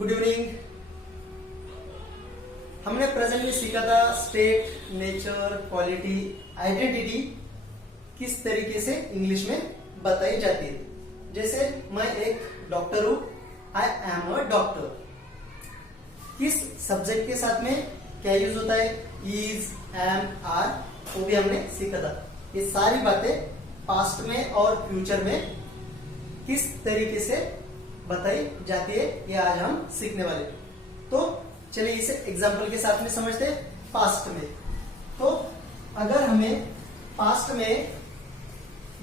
Good evening. हमने present में सीखा था स्टेट, नेचर, क्वालिटी, आइडेंटिटी किस तरीके से इंग्लिश में बताई जाती है। जैसे मैं एक डॉक्टर हूं, आई एम अ डॉक्टर। किस सब्जेक्ट के साथ में क्या यूज होता है, इज, एम, आर, वो भी हमने सीखा था। ये सारी बातें पास्ट में और फ्यूचर में किस तरीके से बताई जाती है, ये आज हम सीखने वाले। तो चलिए इसे एग्जाम्पल के साथ में समझते हैं। पास्ट में तो अगर हमें पास्ट में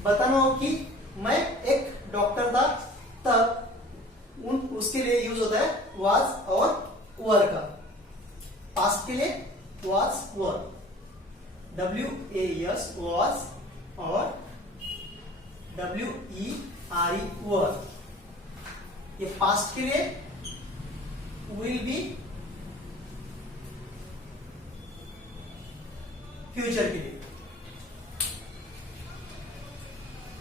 बताना हो कि मैं एक डॉक्टर था, तब उसके लिए यूज होता है वाज और वर का। पास्ट के लिए वाज, वर, WAS वाज और WERE वर। ये पास्ट के लिए, विल बी फ्यूचर के लिए।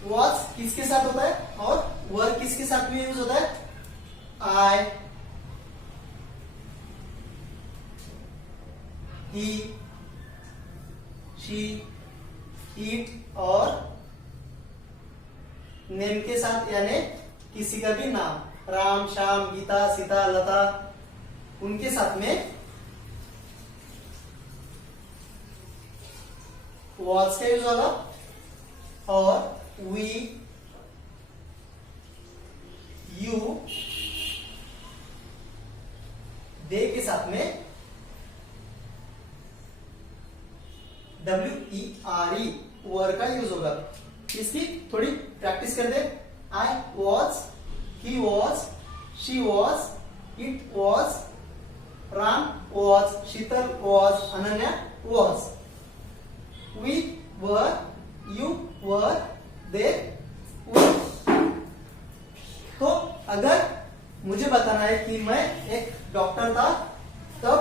वॉज किसके साथ होता है और वर किसके साथ में यूज होता है, आई, ही, शी, इट और नेम के साथ, यानी किसी का भी नाम, राम, श्याम, गीता, सीता, लता, उनके साथ में वॉज का यूज होगा। और वी, यू, दे के साथ में WERE वर का यूज होगा। इसकी थोड़ी प्रैक्टिस कर दे। I was, he was, she was, it was, Ram was, Sheetal was, Ananya was, we were, you were, they were। तो अगर मुझे बताना है कि मैं एक डॉक्टर था, तब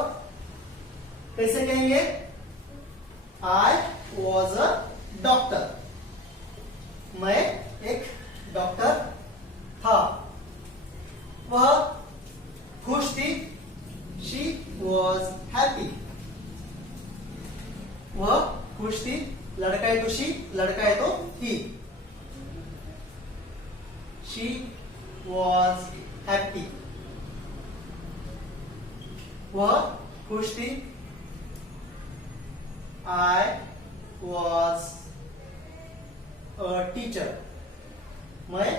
कैसे कहेंगे, I was a doctor। मैं एक डॉक्टर था। वह खुश थी, she was happy। वह खुश थी, लड़का है तो शी, लड़का है तो ही। She was happy. वह खुश थी, आई वॉज अ टीचर। मैं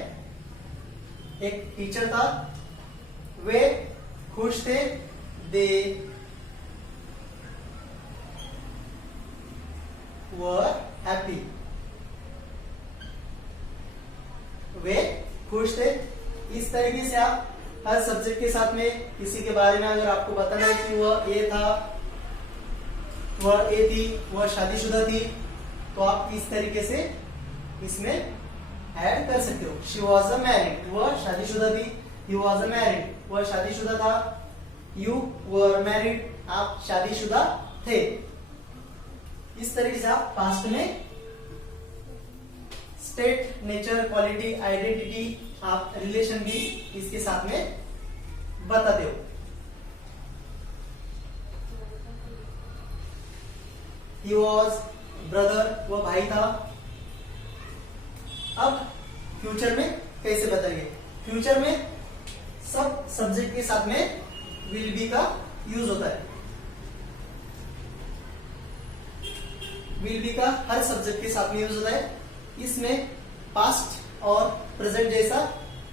एक टीचर था। वे खुश थे, दे were happy। वे खुश थे। इस तरीके से आप हर सब्जेक्ट के साथ में किसी के बारे में अगर आपको बताना है कि वह ए था, वह ए थी, वह शादीशुदा थी, तो आप इस तरीके से इसमें ऐड कर सकते हो। शी वॉज अ मैरिड, वह शादीशुदा थी। ही वॉज अ मैरिड, वह शादीशुदा था। यू वर मैरिड, आप शादीशुदा थे। इस तरीके से आप पास्ट में स्टेट, नेचर, क्वालिटी, आइडेंटिटी, आप रिलेशन भी इसके साथ में बताते हो। ही वॉज ब्रदर, वो भाई था। अब फ्यूचर में कैसे बताएंगे। फ्यूचर में सब सब्जेक्ट के साथ में विल बी का यूज होता है। विल बी का हर सब्जेक्ट के साथ में यूज होता है। इसमें पास्ट और प्रेजेंट जैसा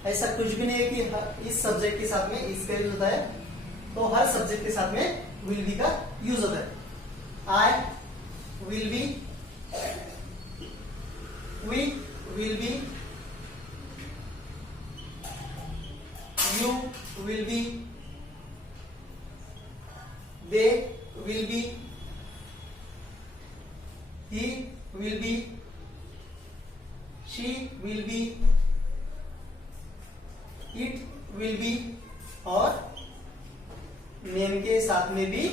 ऐसा कुछ भी नहीं है कि इस सब्जेक्ट के साथ में इसका यूज होता है। तो हर सब्जेक्ट के साथ में विल बी का यूज होता है। I will be, we will be, you will be, they will be, he will be, she will be, it will be, और नेम के साथ में भी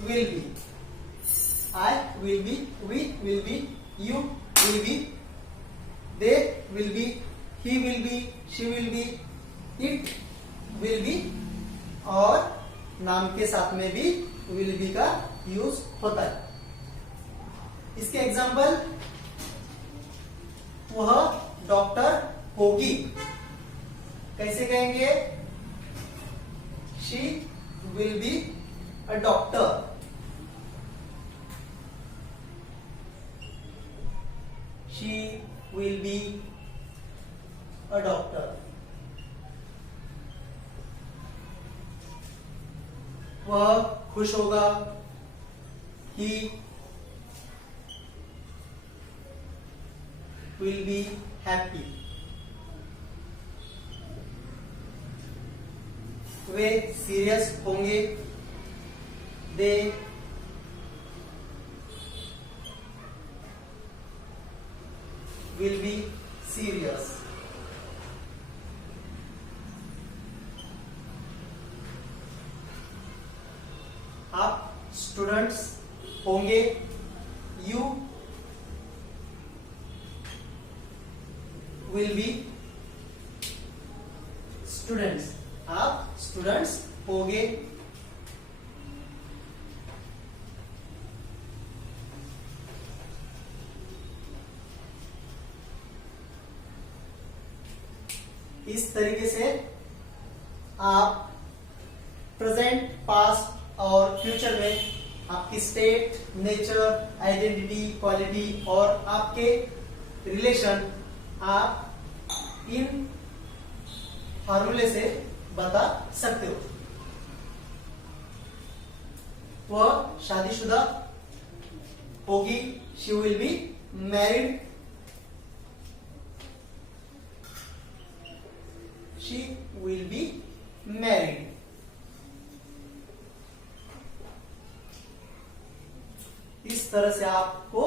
will be। I will be, we will be, you will be, they will be, he will be, she will be, it will be, और नाम के साथ में भी विल बी का यूज होता है। इसके एग्जाम्पल, वह डॉक्टर होगी, कैसे कहेंगे? She will be a doctor. She will be a doctor. वह खुश होगा, he will be happy. Way serious होंगे, दे विल बी सीरियस। आप स्टूडेंट्स होंगे, यू विल बी स्टूडेंट्स। आप स्टूडेंट्स होंगे। इस तरीके से आप प्रेजेंट, पास्ट और फ्यूचर में आपकी स्टेट, नेचर, आइडेंटिटी, क्वालिटी और आपके रिलेशन आप इन फॉर्मूले से बता सकते हो। वह शादीशुदा होगी, she will be married. She will be married. इस तरह से आपको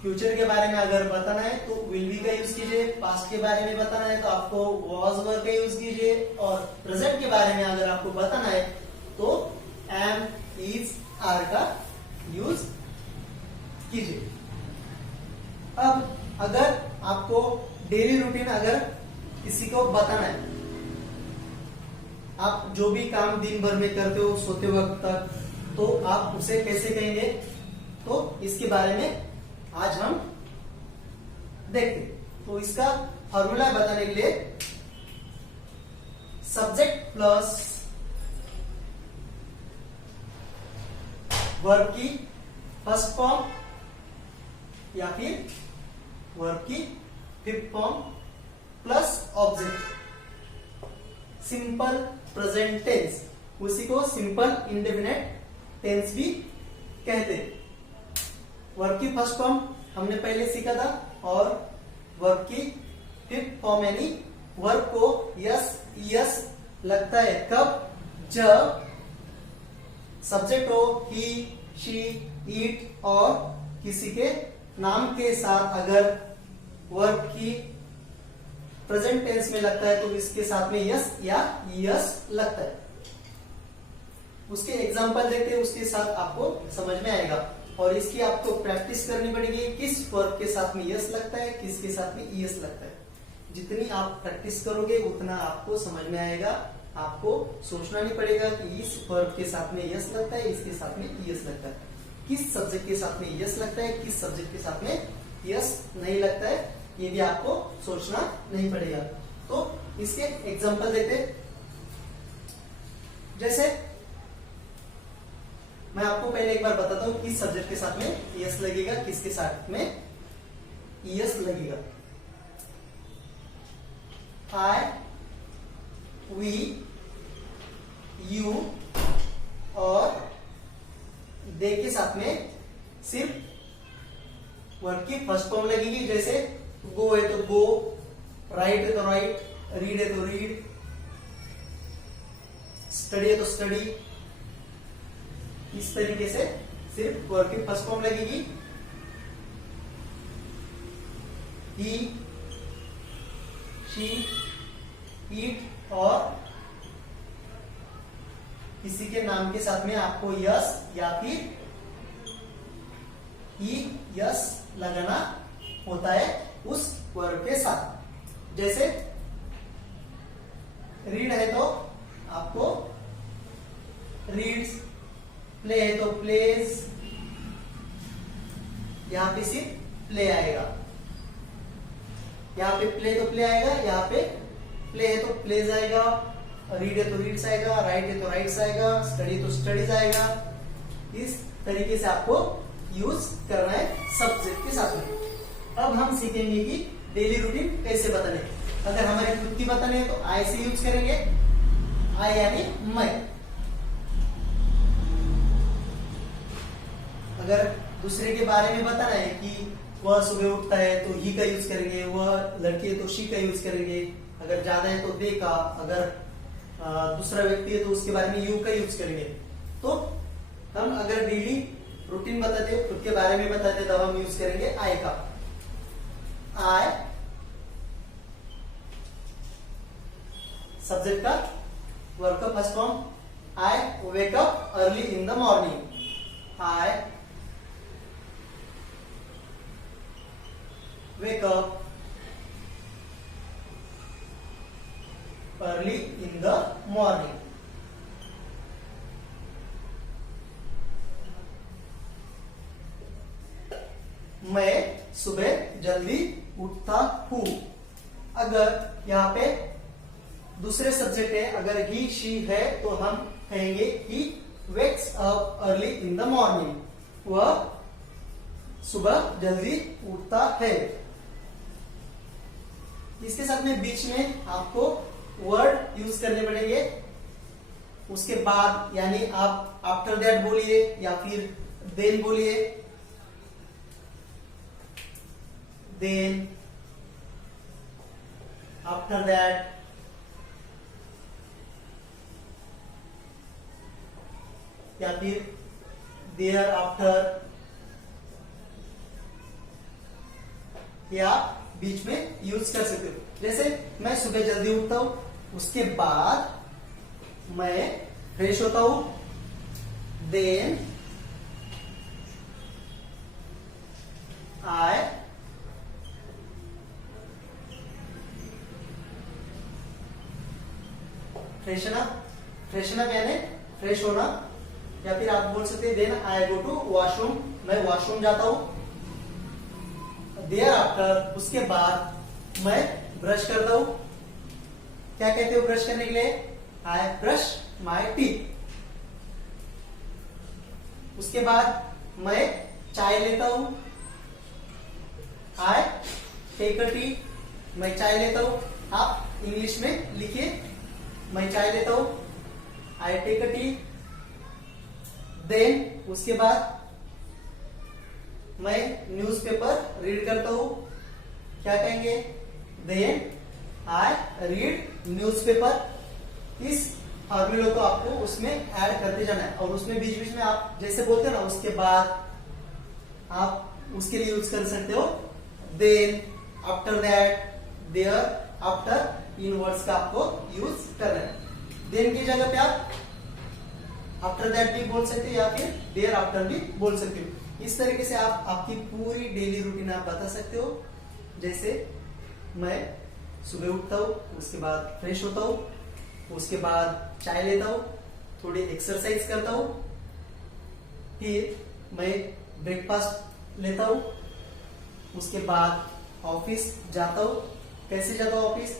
फ्यूचर के बारे में अगर बताना है तो विल बी का यूज कीजिए, पास्ट के बारे में बताना है तो आपको वॉज वर का यूज कीजिए, और प्रेजेंट के बारे में अगर आपको बताना है तो एम, इज, आर का यूज कीजिए। अब अगर आपको डेली रूटीन अगर किसी को बताना है, आप जो भी काम दिन भर में करते हो सोते वक्त तक, तो आप उसे कैसे कहेंगे? तो इसके बारे में आज हम देखते हैं। तो इसका फॉर्मूला बताने के लिए सब्जेक्ट प्लस वर्ब की फर्स्ट फॉर्म या फिर वर्ब की fifth form plus object, simple present tense, उसी को सिंपल इंडेफिनिट टेंस भी कहते हैं। वर्ब की फर्स्ट फॉर्म हमने पहले सीखा था, और वर्ब की फिफ्थ फॉर्म यानी वर्ब को यस लगता है कब? जब सब्जेक्ट हो ही, शी, इट और किसी के नाम के साथ अगर वर्ब की प्रेजेंट टेंस में लगता है तो इसके साथ में यस या यस लगता है। उसके एग्जांपल देखते हैं, उसके साथ आपको समझ में आएगा। और इसकी आपको प्रैक्टिस करनी पड़ेगी, किस वर्ब के साथ में यस लगता है, किसके साथ में ईएस लगता है। जितनी आप प्रैक्टिस करोगे उतना आपको समझ में आएगा। आपको सोचना नहीं पड़ेगा कि इस वर्ब के साथ में यस लगता है, इसके साथ में ईएस लगता है, किस सब्जेक्ट के साथ में यस लगता है, किस सब्जेक्ट के साथ में यस नहीं लगता है, ये भी आपको सोचना नहीं पड़ेगा। तो इसके एग्जांपल देते, जैसे मैं आपको पहले एक बार बताता हूं किस सब्जेक्ट के साथ में यस लगेगा, किसके साथ में यस लगेगा। आई, वी, यू और दे के साथ में सिर्फ वर्ब की फर्स्ट फॉर्म लगेगी। जैसे गो है तो गो, राइट है तो राइट, रीड है तो रीड, स्टडी है तो स्टडी। इस तरीके से सिर्फ वर्ब की फर्स्ट फॉर्म लगेगी। ही, शी, इट और किसी के नाम के साथ में आपको यस या फिर ही यस लगाना होता है उस वर्ब के साथ। जैसे रीड है तो रीड्स, प्ले है तो प्लेज, यहाँ पे सिर्फ प्ले आएगा, यहाँ पे प्ले तो प्ले आएगा, यहाँ पे प्ले है तो प्लेज आएगा, रीड है तो रीड्स आएगा, राइट है तो राइट्स आएगा, स्टडी तो स्टडीज आएगा। इस तरीके से आपको यूज करना है सब्जेक्ट के साथ में। अब हम सीखेंगे कि डेली रूटीन कैसे बताने। अगर हमारे खुद की बताने है तो आई से यूज करेंगे, आई यानी मैं। अगर दूसरे के बारे में बताना है कि वह सुबह उठता है तो ही का यूज करेंगे, वह लड़की है तो शी का यूज करेंगे, अगर ज्यादा है तो दे का, अगर दूसरा व्यक्ति है तो उसके बारे में यू का यूज करेंगे। तो हम अगर डेली रूटीन बताते हो, खुद के बारे में बताते तब हम यूज करेंगे आई का। आई सब्जेक्ट का वर्ब का first form, I wake up early in the morning, I wake up early in the morning. मैं सुबह जल्दी उठता हूं। अगर यहाँ पे दूसरे सब्जेक्ट है, अगर ही शी है तो हम कहेंगे he wakes up early in the morning, वह सुबह जल्दी उठता है। इसके साथ में बीच में आपको वर्ड यूज करने पड़ेंगे, उसके बाद यानी आप आफ्टर दैट बोलिए या फिर देन बोलिए, देन, आफ्टर दैट, या फिर देयर आफ्टर, या बीच में यूज कर सकते हो। जैसे मैं सुबह जल्दी उठता हूं, उसके बाद मैं फ्रेश होता हूं, देन आई फ्रेशन अप यानी फ्रेश होना, या फिर आप बोल सकते हैं then I go to washroom, मैं वॉशरूम जाता हूं। देयर आफ्टर, उसके बाद मैं ब्रश करता हूं। क्या कहते हो ब्रश करने के लिए? I brush my teeth. उसके बाद मैं चाय लेता हूं, आई टेक अ टी, मैं चाय लेता हूं। आप इंग्लिश में लिखिए, मैं चाय लेता हूं, I take a tea. Then उसके बाद मैं न्यूज़पेपर रीड करता हूं, क्या कहेंगे? Then I read newspaper. इस फॉर्मूले को आपको उसमें ऐड करते जाना है, और उसमें बीच बीच में आप जैसे बोलते हैं ना, उसके बाद आप उसके लिए यूज कर सकते हो then, after that, thereafter, इन वर्ड्स का आपको यूज करना है। देन की जगह पे आप आफ्टर दैट भी बोल सकते हो या फिर देयर आफ्टर भी बोल सकते हो। इस तरीके से आप आपकी पूरी डेली रूटीन आप बता सकते हो। जैसे मैं सुबह उठता हूँ, उसके बाद फ्रेश होता हूँ, उसके बाद चाय लेता हूँ, थोड़ी एक्सरसाइज करता हूँ, फिर मैं ब्रेकफास्ट लेता हूँ, उसके बाद ऑफिस जाता हूँ। कैसे जाता हूँ ऑफिस?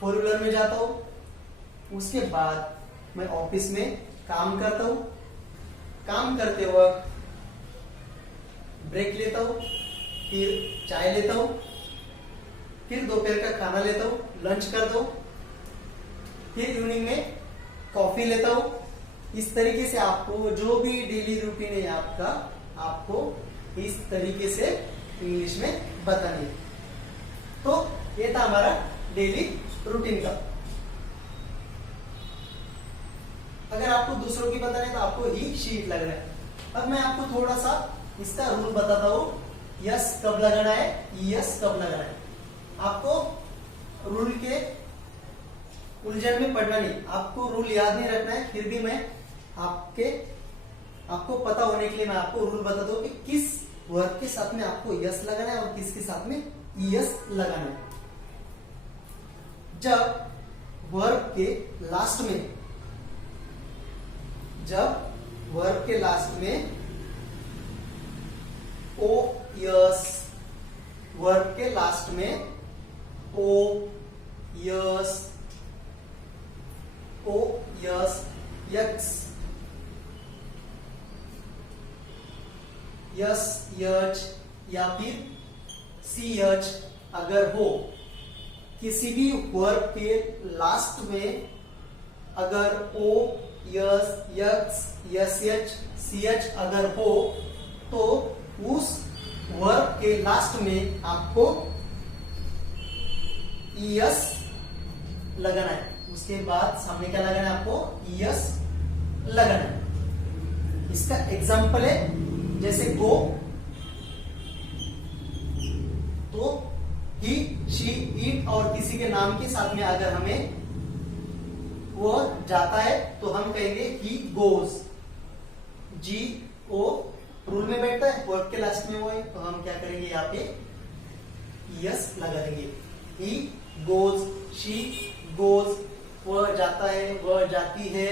फोर व्हीलर में जाता हूँ। उसके बाद मैं ऑफिस में काम करता हूँ, काम करते वक्त ब्रेक लेता हूँ, फिर चाय लेता हूँ, फिर दोपहर का खाना लेता हूँ, लंच करता हूँ, फिर इवनिंग में कॉफी लेता हूँ। इस तरीके से आपको जो भी डेली रूटीन है आपका, आपको इस तरीके से इंग्लिश में बतानी है। तो ये था हमारा डेली रूटीन का। अगर आपको दूसरों की बताना है तो आपको ही शीट लग रहा है। अब मैं आपको थोड़ा सा इसका रूल बताता हूँ। यस कब लगाना है, यस कब लगाना है। आपको रूल के उलझन में पड़ना नहीं, आपको रूल याद नहीं रखना है। फिर भी मैं आपको पता होने के लिए मैं आपको रूल बताता हूँ कि किस वर्ब के साथ में आपको यस लगाना है और किसके साथ में यस लगाना है। जब वर्ब के लास्ट में जब वर्ब के लास्ट में ओ यस, वर्ब के लास्ट में O S, O S, X, S H या फिर सी यच अगर हो, किसी भी वर्ब के लास्ट में अगर ओ यस, यक्स, यस यच, सी एच अगर हो तो उस वर्ब के लास्ट में आपको यस लगाना है। उसके बाद सामने क्या लगाना है आपको? यस लगाना है। इसका एग्जाम्पल है जैसे गो, तो ही, शी, इट और किसी के नाम के साथ में अगर हमें वो जाता है तो हम कहेंगे he goes. Ji O rule में बैठता है, वर्ब के लास्ट में वो है, तो हम क्या करेंगे यहाँ पे यस लगा देंगे। ही गोज, शी गोज, वह जाता है, वह जाती है,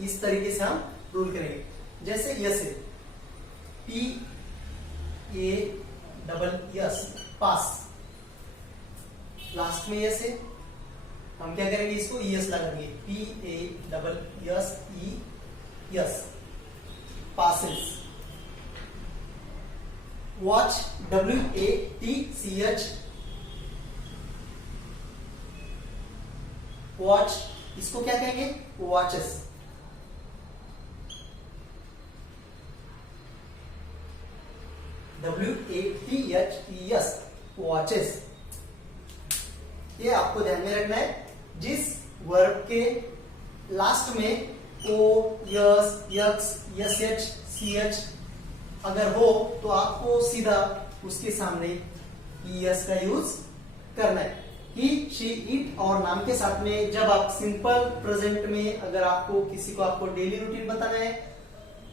इस तरीके से हम रूल करेंगे। जैसे यस है, P A double S, pass, last में यस है, हम क्या करेंगे? इसको यस लगाएंगे, P A double S E S, passes. Watch, W A T C H, watch, इसको क्या कहेंगे? Watches. W A T H E S, watches. ये आपको ध्यान में रखना है, जिस वर्ब के लास्ट में O S, X, S H, C H अगर हो तो आपको सीधा उसके सामने यस का यूज करना है। ही, शी, इट और नाम के साथ में जब आप सिंपल प्रेजेंट में अगर आपको किसी को आपको डेली रूटीन बताना है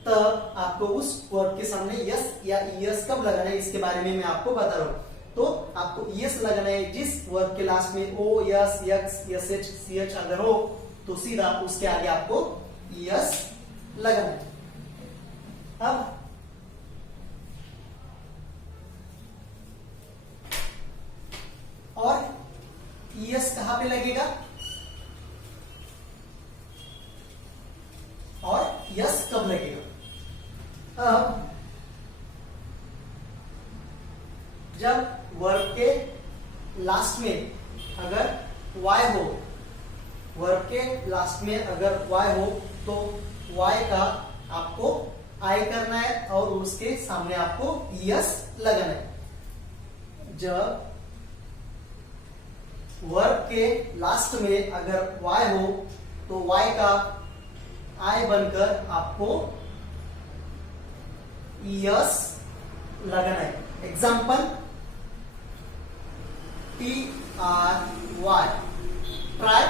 तब आपको उस वर्ब के सामने यस या यस कब लगाना है इसके बारे में मैं आपको बता रहा हूं। तो आपको यस लगाना है जिस वर्ब के लास्ट में O S, X, S H, C H अगर हो तो सीधा उसके आगे आपको यस लगाना है। अब और यस कहां पे लगेगा? और यस कब लगेगा? अब जब वर्ब के लास्ट में अगर वाई हो, वर्ब के लास्ट में अगर वाई हो तो वाई का आपको आई करना है और उसके सामने आपको यस लगाना है। जब वर्ब के लास्ट में अगर वाई हो तो वाई का आई बनकर आपको यस लगाना है। Example, T R Y, try,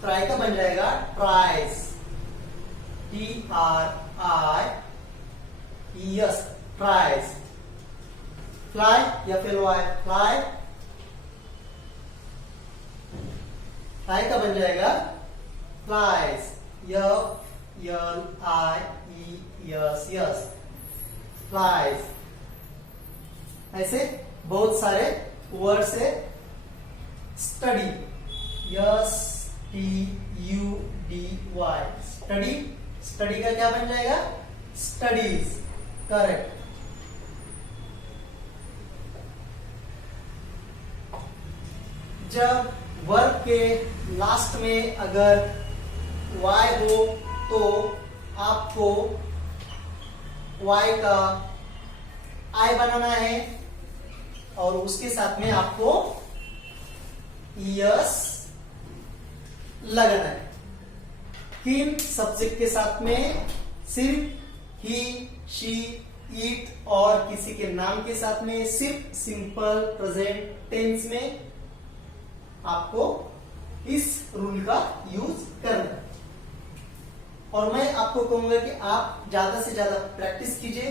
try का बन जाएगा tries, T R I S, tries. Fly या फिर वाई, फ्लाई, फ्लाई का बन जाएगा flies, L I E S, S, flies. ऐसे बहुत सारे वर्ड्स है। Study, S T U D Y, study, study का क्या बन जाएगा? Studies, correct. जब वर्ब के लास्ट में अगर वाई हो तो आपको वाई का आई बनाना है और उसके साथ में आपको यस लगाना है। किन सब्जेक्ट के साथ में? सिर्फ ही, शी, इट और किसी के नाम के साथ में सिर्फ सिंपल प्रेजेंट टेंस में आपको इस रूल का यूज करना है। और मैं आपको कहूंगा कि आप ज्यादा से ज्यादा प्रैक्टिस कीजिए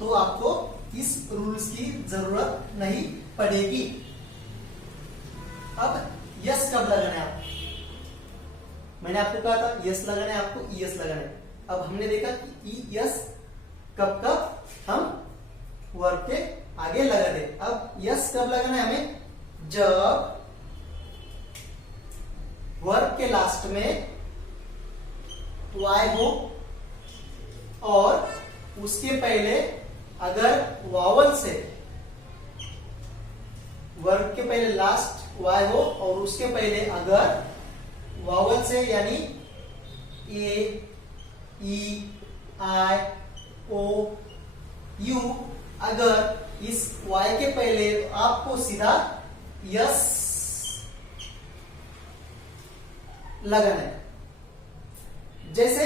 तो आपको इस रूल्स की जरूरत नहीं पड़ेगी। अब यस कब लगाना है? मैंने आपको कहा था यस लगाना है, आपको ईएस लगाना है। अब हमने देखा कि ईएस कब कब हम वर्ब के आगे लगा दे। अब यस कब लगाना है हमें, जब वर्ब के लास्ट में वाई हो और उसके पहले अगर वावल से, वर्ब के पहले लास्ट वाई हो और उसके पहले अगर वावल से यानी ए, ई, आई, ओ, यू, अगर इस वाई के पहले तो आपको सीधा यस लगाना है। जैसे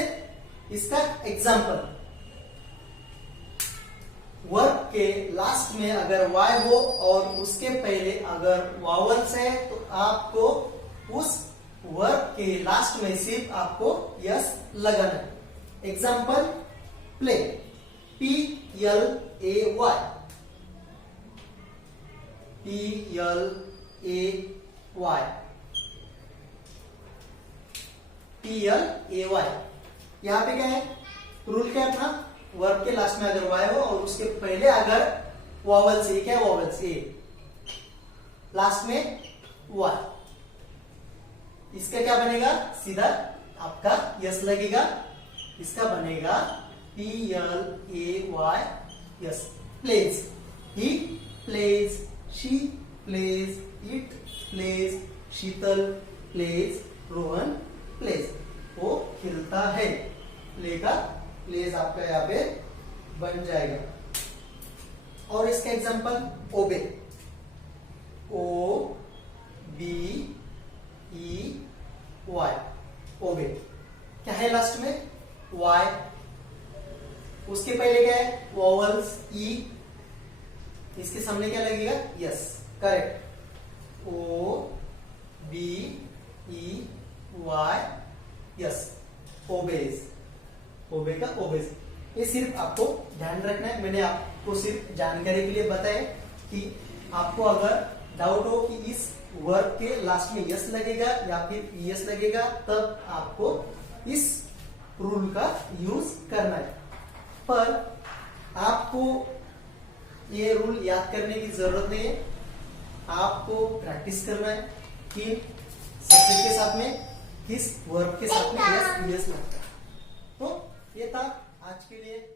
इसका एग्जाम्पल, वर्ब के लास्ट में अगर वाई हो और उसके पहले अगर वावल्स है तो आपको उस वर्ब के लास्ट में सिर्फ आपको यस लगाना है। Example, play, PLAY, PLAY। यहाँ पे क्या है, रूल क्या था, वर्ब के लास्ट में अगर वाई हो और उसके पहले अगर वावल से, क्या वावल से, लास्ट में वाई, इसका क्या बनेगा, सीधा आपका यस लगेगा। इसका बनेगा PLAY, S. Plays, he plays, she plays, it plays, Sheetal plays, Rohan plays. वो खिलता है, प्ले का प्लेज आपका यहाँ पे बन जाएगा। और इसका एग्जांपल, ओबे, OBEY, ओबे। क्या है लास्ट में, वाई, उसके पहले क्या है, वोवल्स, ई, इसके सामने क्या लगेगा, yes, correct. OBEY, yes, obeys, obey का ओबेज। ये सिर्फ आपको ध्यान रखना है, मैंने आपको सिर्फ जानकारी के लिए बताया कि आपको अगर डाउट हो कि इस वर्ब के लास्ट में यस लगेगा या फिर यस लगेगा, तब आपको इस रूल का यूज करना है। पर आपको ये रूल याद करने की जरूरत नहीं है, आपको प्रैक्टिस करना है कि सब्जेक्ट के साथ में किस वर्ब के साथ में यस लगता है। तो ये था आज के लिए।